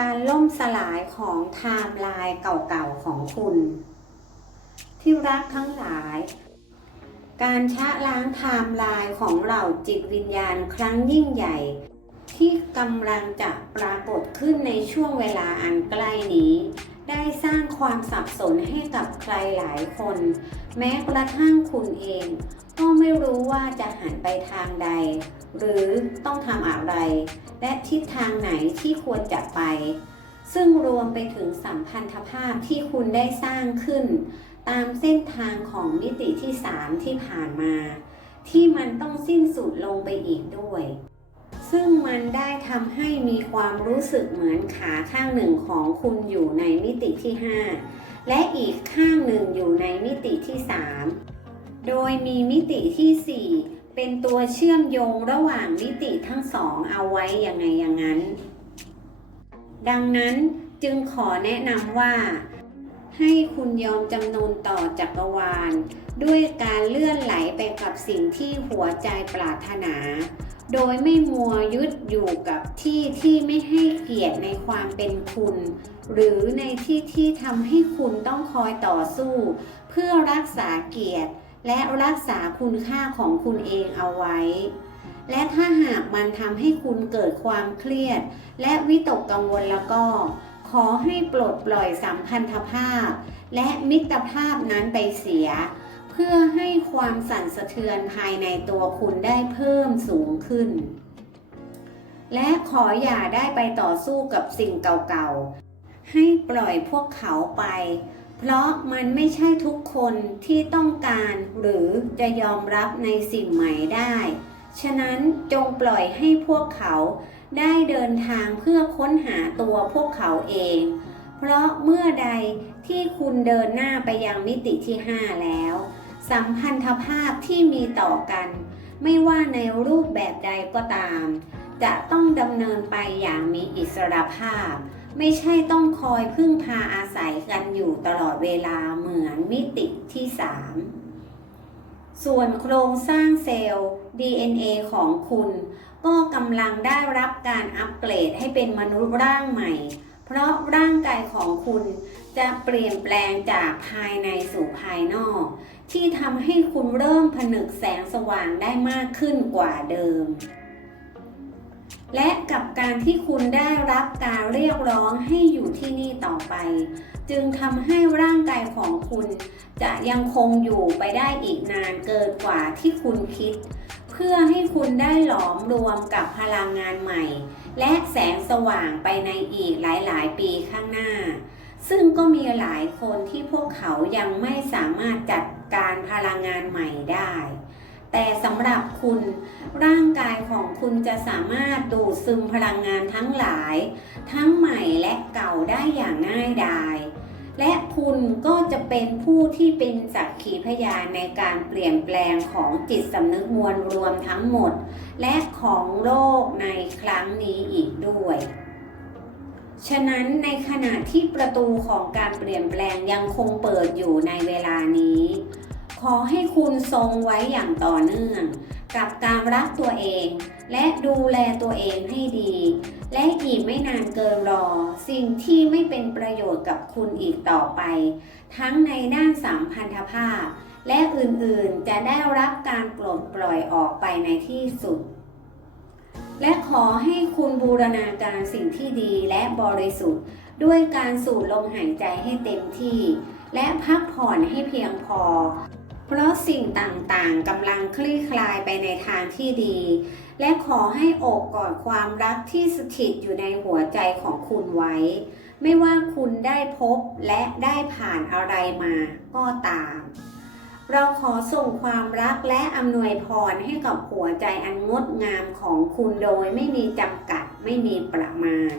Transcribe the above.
การล่มสลายของไทม์ไลน์เก่าๆของคุณ ที่รักทั้งหลาย การชะล้างไทม์ไลน์ของเราจิตวิญญาณครั้งยิ่งใหญ่ ที่กำลังจะปรากฏขึ้นในช่วงเวลาอันใกล้นี้ ได้สร้างความสับสนให้กับใครหลายคน แม้กระทั่งคุณเอง ก็ไม่รู้ว่าจะหันไปทางใด หรือต้องทำอะไร และทิศทางไหนที่ควรจะไป ซึ่งรวมไปถึงสัมพันธภาพที่คุณได้สร้างขึ้น ตามเส้นทางของมิติที่ 3 ที่ผ่านมา ที่มันต้องสิ้นสุดลงไปอีกด้วย ซึ่งมันได้ทำให้มีความรู้สึกเหมือนขาข้างหนึ่งของคุณอยู่ในมิติที่ 5 และอีกข้างหนึ่งอยู่ในมิติที่ 3 โดยมีมิติที่ 4 เป็นตัวเชื่อมโยงระหว่างมิติทั้งสองเอาไว้อยังไงอย่างนั้น ดังนั้นจึงขอแนะนำว่า ให้คุณยอมจำนนต่อจักรวาล ด้วยการเลื่อนไหลไปกับสิ่งที่หัวใจปรารถนา โดยไม่มัวยึดอยู่กับที่ที่ไม่ให้เกียรติในความเป็นคุณ หรือในที่ที่ทำให้คุณต้องคอยต่อสู้ เพื่อรักษาเกียรติ และรักษาคุณค่าของคุณเองเอาไว้ และถ้าหากมันทำให้คุณเกิดความเครียด และวิตกกังวลแล้วก็ ขอให้ปลดปล่อยสัมพันธภาพ และมิตรภาพนั้นไปเสีย เพื่อให้ความสั่นสะเทือนภายในตัวคุณได้เพิ่มสูงขึ้น และขออย่าได้ไปต่อสู้กับสิ่งเก่าๆ ให้ปล่อยพวกเขาไป เพราะมันไม่ใช่ทุกคนที่ต้องการหรือจะยอมรับในสิ่งใหม่ได้ ฉะนั้นจงปล่อยให้พวกเขาได้เดินทางเพื่อค้นหาตัวพวกเขาเอง เพราะเมื่อใดที่คุณเดินหน้าไปยังมิติที่ 5 แล้ว สัมพันธภาพที่มีต่อกัน ไม่ว่าในรูปแบบใดก็ตาม จะต้องดำเนินไปอย่างมีอิสรภาพ ไม่ใช่ต้องคอยพึ่งพาอาศัยกันอยู่ตลอดเวลาเหมือนมิติที่ 3 ส่วนโครงสร้างเซลล์ DNA ของคุณ ก็กำลังได้รับการอัปเกรดให้เป็นมนุษย์ร่างใหม่ เพราะร่างกายของคุณจะเปลี่ยนแปลงจากภายในสู่ภายนอก ที่ทำให้คุณเริ่มผนึกแสงสว่างได้มากขึ้นกว่าเดิม และกับการที่คุณได้รับการเรียกร้องให้อยู่ที่นี่ต่อไป จึงทำให้ร่างกายของคุณ จะยังคงอยู่ไปได้อีกนานเกินกว่าที่คุณคิด เพื่อให้คุณได้หลอมรวมกับพลังงานใหม่ และแสงสว่างไปในอีกหลาย ๆ ปีข้างหน้า ซึ่งก็มีหลายคนที่พวกเขายังไม่สามารถจัดการพลังงานใหม่ได้ แต่สำหรับคุณร่างกายของคุณจะสามารถดูดซึมพลังงานทั้งหลาย ทั้งใหม่และเก่าได้อย่างง่ายดาย และคุณก็จะเป็นผู้ที่เป็นสักขีพยานในการเปลี่ยนแปลงของจิตสำนึกมวลรวมทั้งหมด และของโลกในครั้งนี้อีกด้วยฉะนั้นในขณะที่ประตูของการเปลี่ยนแปลงยังคงเปิดอยู่ในเวลานี้ อให้คุณทรงไว้อย่างต่อเนื่อง กับการรักตัวเอง และดูแลตัวเองให้ดี และอีกไม่นานเกินรอ สิ่งที่ไม่เป็นประโยชน์กับคุณอีกต่อไป ทั้งในด้านสัมพันธภาพ และอื่นๆจะได้รับการปลดปล่อยออกไปในที่สุด และขอให้คุณบูรณาการสิ่งที่ดีและบริสุทธิ์ ด้วยการสูดลมหายใจให้เต็มที่และพักผ่อนให้เพียงพอ เพราะสิ่งต่างๆกำลังคลี่คลายไปในทางที่ดี และขอให้อบกอดความรักที่สถิตอยู่ในหัวใจของคุณไว้ ไม่ว่าคุณได้พบและได้ผ่านอะไรมาก็ตาม เราขอส่งความรักและอำนวยพรให้กับหัวใจอันงดงามของคุณโดยไม่มีจำกัดไม่มีประมาณ